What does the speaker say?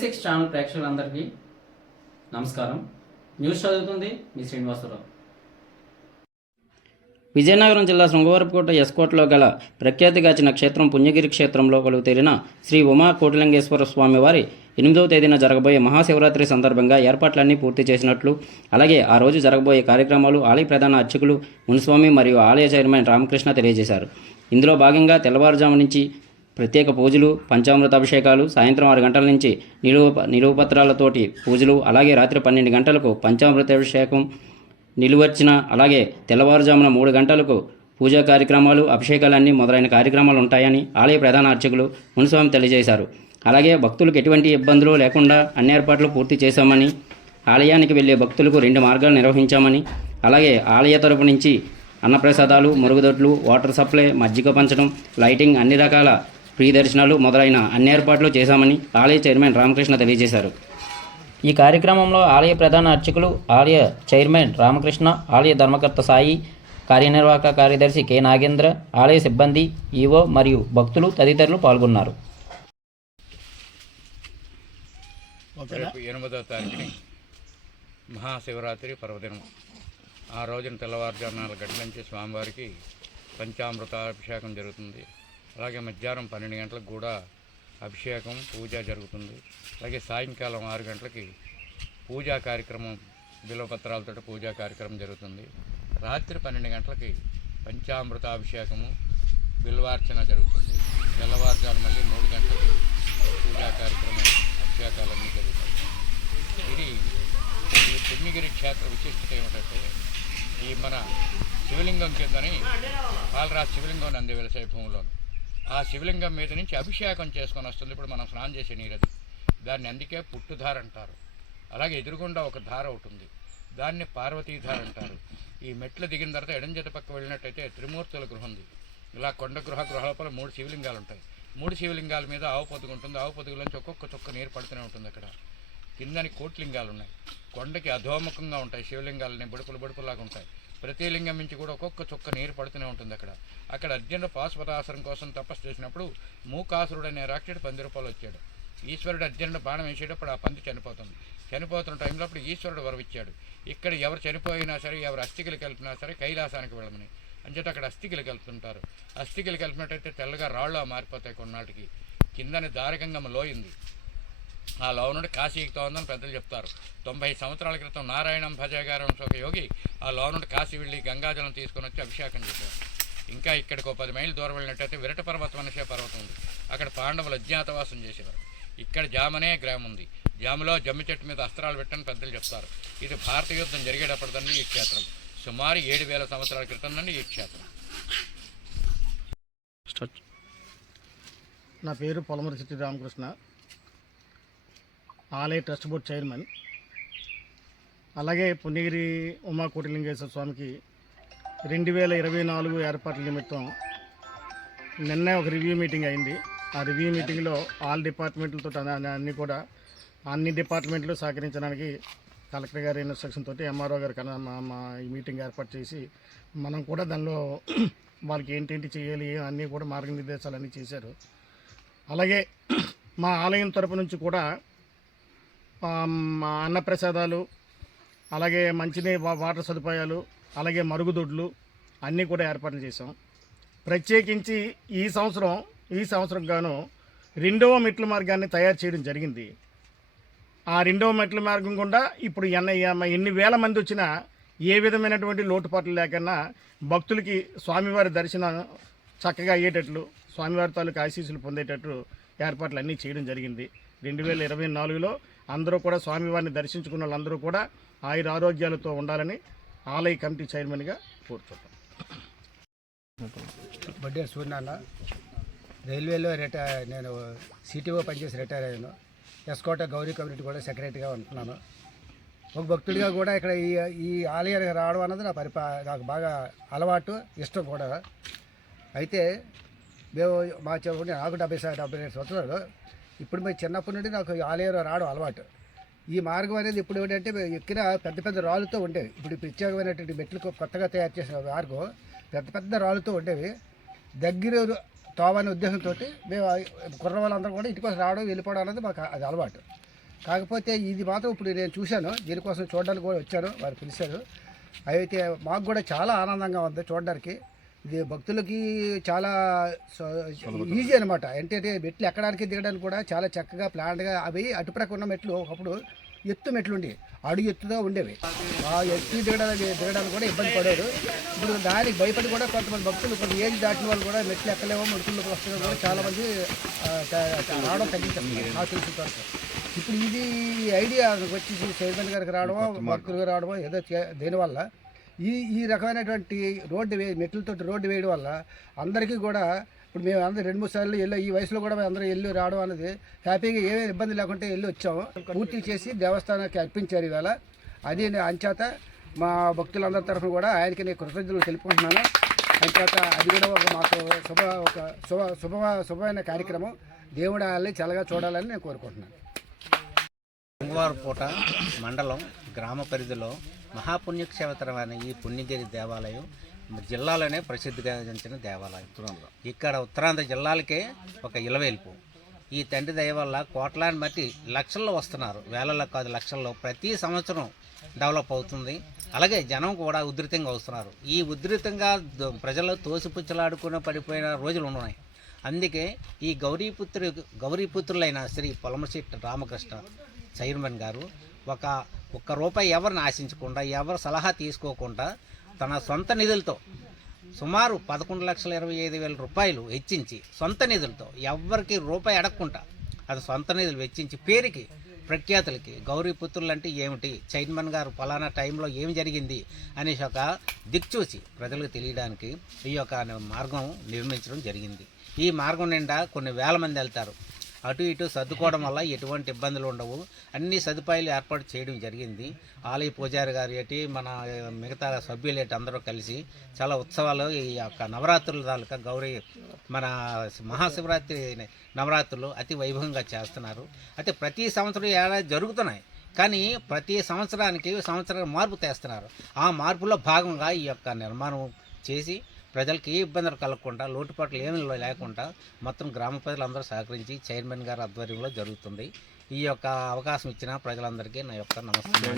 K6 channel ప్రేక్షకులందరికీ నమస్కారం. News చదువుతుంది మీ శ్రీనివాసరావు. విజయనగరం జిల్లా శృంగవరపుకోట ఎస్కోట్లో గల ప్రఖ్యాతిగాచిన క్షేత్రం పుణ్యగిరి క్షేత్రంలో కొలువుతీరిన శ్రీ ఉమా కోటిలింగేశ్వర స్వామి వారి 8వ తేదీన జరగబోయే మహాశివరాత్రి సందర్భంగా ఏర్పాట్లన్నీ పూర్తి చేసినట్లు, అలాగే ఆ రోజు జరగబోయే కార్యక్రమాలు ఆలయ ప్రధాన అర్చకులు మునిస్వామి మరియు ఆలయ చైర్మన్ రామకృష్ణ తెలియజేశారు. ఇందులో భాగంగా తెల్లవారుజాము నుంచి ప్రత్యేక పూజలు, పంచామృత అభిషేకాలు, సాయంత్రం 6 గంటల నుంచి నిలువ పత్రాలతోటి పూజలు, అలాగే రాత్రి 12 గంటలకు పంచామృత అభిషేకం, నిలువర్చన, అలాగే తెల్లవారుజామున 3 గంటలకు పూజా కార్యక్రమాలు, అభిషేకాలన్నీ మొదలైన కార్యక్రమాలు ఉంటాయని ఆలయ ప్రధాన అర్చకులు మునిస్వామి తెలియజేశారు. అలాగే భక్తులకు ఎటువంటి ఇబ్బందులు లేకుండా అన్ని ఏర్పాట్లు పూర్తి చేశామని, ఆలయానికి వెళ్లే భక్తులకు 2 మార్గాలు నిర్వహించామని, అలాగే ఆలయ తరపు నుంచి అన్నప్రసాదాలు, మరుగుదొడ్లు, వాటర్ సప్లై, మజ్జిగ పంచడం, లైటింగ్, అన్ని రకాల ఫ్రీ దర్శనాలు మొదలైన అన్ని ఏర్పాట్లు చేశామని ఆలయ చైర్మన్ రామకృష్ణ తెలియజేశారు. ఈ కార్యక్రమంలో ఆలయ ప్రధాన అర్చకులు, ఆలయ చైర్మన్ రామకృష్ణ, ఆలయ ధర్మకర్త సాయి, కార్యనిర్వాహక కార్యదర్శి కె నాగేంద్ర, ఆలయ సిబ్బంది, ఈవో మరియు భక్తులు తదితరులు పాల్గొన్నారు. 8వ తారీఖుని మహాశివరాత్రి పర్వదినం. ఆ రోజున తెల్లవారుజాము 4 గంటల నుంచి స్వామివారికి పంచామృతాభిషేకం జరుగుతుంది. అలాగే మధ్యాహ్నం 12 గంటలకు కూడా అభిషేకం, పూజ జరుగుతుంది. అలాగే సాయంకాలం 6 గంటలకి పూజా కార్యక్రమం, బిల్వపత్రాలతో పూజా కార్యక్రమం జరుగుతుంది. రాత్రి 12 గంటలకి పంచామృతాభిషేకము, బిల్వార్చన జరుగుతుంది. తెల్లవారుజాము మళ్ళీ 3 గంటలకి పూజా కార్యక్రమం, అభిషేకాలన్నీ జరుగుతాయి. ఇది ఈ పుణ్యగిరి క్షేత్ర విశిష్టత ఏమిటంటే, ఈ మన శివలింగం కిందని పాలరాజు శివలింగం నంది వెలసే భూమిలో ఆ శివలింగం మీద నుంచి అభిషేకం చేసుకొని వస్తుంది. ఇప్పుడు మనం స్నానం చేసే నీరు అది. దాన్ని అందుకే పుట్టుధార అంటారు. అలాగే ఎదురుగుండా ఒక ధార ఉంటుంది, దాన్ని పార్వతీధార అంటారు. ఈ మెట్లు దిగిన తర్వాత ఎడంజత పక్క వెళ్ళినట్టయితే త్రిమూర్తుల గృహం ఉంది. ఇలా కొండ గృహ లోపల 3 శివలింగాలు ఉంటాయి. 3 శివలింగాల మీద ఆవు పొదుగు ఉంటుంది. ఆవు పొదుగులోంచి ఒక్కొక్క చుక్క నీరు పడుతూనే ఉంటుంది. అక్కడ కిందని కోట్లింగాలు ఉన్నాయి. కొండకి అధోముఖంగా ఉంటాయి శివలింగాలని, బుడుపులాగా ఉంటాయి. ప్రతి లింగం నుంచి కూడా ఒక్కొక్క చుక్క నీరు పడుతూనే ఉంటుంది. అక్కడ అర్జునుడు పాశుపతాసురం కోసం తపస్సు చేసినప్పుడు మూకాసురుడు అనే రాక్షసుడు 10 రూపాయలు వచ్చాడు. ఈశ్వరుడు అర్జునుడు బాణం వేసేటప్పుడు ఆ పంది చనిపోతున్న టైంలో అప్పుడు ఈశ్వరుడు వరవిచ్చాడు. ఇక్కడ ఎవరు చనిపోయినా సరే, ఎవరు అస్థికలు కలిపినా సరే కైలాసానికి వెళ్ళమని. అంచేత అక్కడ అస్థికలు కలుపుతుంటారు. అస్థికలు కలిపినట్టయితే తెల్లగా రాళ్ళు మారిపోతాయి. కొన్నాటికి కిందని దారిగంగమ్మ లోయింది. ఆ లో నుండి కాశీ ఎక్కుతా ఉందని పెద్దలు చెప్తారు. 90 సంవత్సరాల క్రితం నారాయణం భజగారు ఒక యోగి ఆ లో నుండి కాశీ వెళ్ళి గంగాజలం తీసుకొని వచ్చి అభిషేకం చేశారు. ఇంకా ఇక్కడికి 10 మైళ్ళు దూరం వెళ్ళినట్టయితే విరట పర్వతం అనేసే పర్వతం ఉంది. అక్కడ పాండవులు అజ్ఞాతవాసం చేసేవారు. ఇక్కడ జామనే గ్రామం ఉంది. జాములో జమ్మి చెట్టు మీద అస్త్రాలు పెట్టని పెద్దలు చెప్తారు. ఇది భారత యుద్ధం జరిగేటప్పటిదండి ఈ క్షేత్రం. సుమారు 7000 సంవత్సరాల క్రితం నుండి ఈ క్షేత్రం. నా పేరు పొలమరిశెట్టి రామకృష్ణ, ఆలయ ట్రస్ట్ బోర్డ్ చైర్మన్. అలాగే పుణ్యగిరి ఉమా కోటిలింగేశ్వర స్వామికి 2024 ఏర్పాట్ల నిమిత్తం నిన్నే ఒక రివ్యూ మీటింగ్ అయింది. ఆ రివ్యూ మీటింగ్లో ఆల్ డిపార్ట్మెంట్లతో అన్ని డిపార్ట్మెంట్లు సహకరించడానికి కలెక్టర్ గారి ఇన్స్ట్రక్షన్ తోటి ఎంఆర్ఓ గారు మా ఈ మీటింగ్ ఏర్పాటు చేసి మనం కూడా దానిలో వాళ్ళకి ఏంటేంటి చేయాలి అన్నీ కూడా మార్గనిర్దేశాలు అన్నీ చేశారు. అలాగే మా ఆలయం తరపు నుంచి కూడా అన్నప్రసాదాలు, అలాగే మంచినీరు, వాటర్ సదుపాయాలు, అలాగే మరుగుదొడ్లు అన్నీ కూడా ఏర్పాట్లు చేసాం. ప్రత్యేకించి ఈ సంవత్సరం గాను 2వ మెట్ల మార్గాన్ని తయారు చేయడం జరిగింది. ఆ 2వ మెట్ల మార్గం గుండా ఇప్పుడు ఎన్ని వేల మంది వచ్చినా ఏ విధమైనటువంటి లోటుపాట్లు లేకుండా భక్తులకి స్వామివారి దర్శనం చక్కగా అయ్యేటట్లు, స్వామివారి తాలూకు ఆశీస్సులు పొందేటట్లు ఏర్పాట్లు అన్నీ చేయడం జరిగింది. 2024లో అందరూ కూడా స్వామివారిని దర్శించుకున్న వాళ్ళందరూ కూడా ఆయురారోగ్యాలతో ఉండాలని ఆలయ కమిటీ చైర్మన్గా కోరుతున్నాను. బడ్డే సూర్యనారాయణ, రైల్వేలో నేను సిటీఓ పనిచేసి రిటైర్ అయ్యాను. ఎస్కోట గౌరీ కమ్యూనిటీ కూడా సెక్రటరీగా ఉంటున్నాను. ఒక భక్తుడిగా కూడా ఇక్కడ ఈ ఆలయానికి రావడం అన్నది నాకు బాగా అలవాటు, ఇష్టం కూడా. అయితే మేము నాకు 75 సంవత్సరాలు. ఇప్పుడు మేము చిన్నప్పటి నుండి నాకు ఆలయంలో రావడం అలవాటు. ఈ మార్గం అనేది ఇప్పుడు ఏంటంటే ఎక్కిన పెద్ద రాళ్ళతో ఉండేవి. ఇప్పుడు ప్రత్యేకమైనటువంటి మెట్లకు కొత్తగా తయారు చేసిన మార్గం పెద్ద రాళ్ళతో ఉండేవి. దగ్గర తోవనే ఉద్దేశంతో మేము కుర్ర వాళ్ళందరూ కూడా ఇంటికి రావడం వెళ్ళిపోవడం అనేది మాకు అది అలవాటు. కాకపోతే ఇది మాత్రం ఇప్పుడు నేను చూశాను, దీనికోసం చూడడానికి కూడా వచ్చాను, వారు పిలిచారు. అయితే మాకు కూడా చాలా ఆనందంగా ఉంది చూడడానికి. ఇది భక్తులకి చాలా ఈజీ అనమాట. ఏంటంటే మెట్లు ఎక్కడానికి దిగడానికి కూడా చాలా చక్కగా ప్లాన్డ్గా, అవి అటుప్రక్క ఉన్న మెట్లు ఒకప్పుడు ఎత్తు మెట్లు ఉండేవి, అడుగు ఎత్తుగా ఉండేవి. ఆ ఎత్తు దిగడానికి కూడా ఇబ్బంది పడేవారు. ఇప్పుడు దానికి భయపడి కూడా కొంతమంది భక్తులు, కొంత ఏజ్ దాటిన వాళ్ళు కూడా మెట్లు ఎక్కలేమో, ముడుకుల్లోకి వస్తున్నారు కూడా చాలామంది రావడం తగ్గించారు నాకు తెలిసిన వరకు. ఇప్పుడు ఇది ఐడియా వచ్చి చైర్మన్ గారికి రావడమో, భక్తులుగా రావడమో ఏదో దేనివల్ల ఈ రకమైనటువంటి మెట్లతో రోడ్డు వేయడం వల్ల అందరికీ కూడా, ఇప్పుడు మేము అందరూ 2-3 సార్లు వెళ్ళి, ఈ వయసులో కూడా మేము అందరూ వెళ్ళి రావడం అనేది హ్యాపీగా, ఏమీ ఇబ్బంది లేకుండా వెళ్ళి వచ్చాము. పూర్తి చేసి దేవస్థానానికి అర్పించారు ఇవాళ. అది అంచేత మా భక్తులందరి తరఫున కూడా ఆయనకి నేను కృతజ్ఞతలు తెలుపుకుంటున్నాను. అంచేత అది కూడా శుభమైన కార్యక్రమం. దేవుడు వాళ్ళని చల్లగా చూడాలని నేను కోరుకుంటున్నాను. శృంగవరపుకోట మండలం గ్రామ పరిధిలో మహాపుణ్యక్షేత్రమైన ఈ పుణ్యగిరి దేవాలయం జిల్లాలోనే ప్రసిద్ధిగాంచిన దేవాలయం. ఇక్కడ ఉత్తరాంధ్ర జిల్లాలకే ఒక ఇలవేల్పు. ఈ తండ్రి దయ వల్ల కోట్లాది మట్టి లక్షల్లో వస్తున్నారు, వేలల్లో కాదు లక్షల్లో. ప్రతి సంవత్సరం డెవలప్ అవుతుంది. అలాగే జనం కూడా ఉధృతంగా వస్తున్నారు. ఈ ఉధృతంగా ప్రజలు తోసిపుచ్చలాడుకుని పడిపోయిన రోజులు ఉన్నాయి. అందుకే ఈ గౌరీపుత్రులైన శ్రీ పొలమశెట్టి రామకృష్ణ చైర్మన్ గారు ఒక్క రూపాయి ఎవరిని ఆశించకుండా, ఎవరు సలహా తీసుకోకుండా తన సొంత నిధులతో సుమారు 11,25,000 రూపాయలు వెచ్చించి, సొంత నిధులతో ఎవరికి రూపాయి అడగకుండా అది సొంత నిధులు వెచ్చించి, పేరుకి ప్రఖ్యాతులకి గౌరీపుత్రులు అంటే ఏమిటి, చైర్మన్ గారు ఫలానా టైంలో ఏం జరిగింది అనేసి ఒక దిక్చూసి ప్రజలకు తెలియడానికి ఈ యొక్క మార్గం నిర్మించడం జరిగింది. ఈ మార్గం నిండా కొన్ని వేల మంది వెళ్తారు. అటు ఇటు సర్దుకోవడం వల్ల ఎటువంటి ఇబ్బందులు ఉండవు. అన్ని సదుపాయాలు ఏర్పాటు చేయడం జరిగింది. ఆలయ పూజారి గారు ఏంటి, మన మిగతా సభ్యులు ఏంటి, అందరూ కలిసి చాలా ఉత్సవాలు, ఈ యొక్క నవరాత్రుల తాలూకా మన మహాశివరాత్రి నవరాత్రులు అతి వైభవంగా చేస్తున్నారు. అయితే ప్రతి సంవత్సరం ఏడాది జరుగుతున్నాయి, కానీ ప్రతి సంవత్సరం మార్పు తెస్తున్నారు. ఆ మార్పులో భాగంగా ఈ యొక్క నిర్మాణం చేసి ప్రజలకు ఏ ఇబ్బందులు కలగకుండా, లోటుపాట్లు ఏమీ లేకుండా మొత్తం గ్రామ ప్రజలందరూ సహకరించి చైర్మన్ గారి ఆధ్వర్యంలో జరుగుతుంది. ఈ యొక్క అవకాశం ఇచ్చిన ప్రజలందరికీ నా యొక్క నమస్కారం.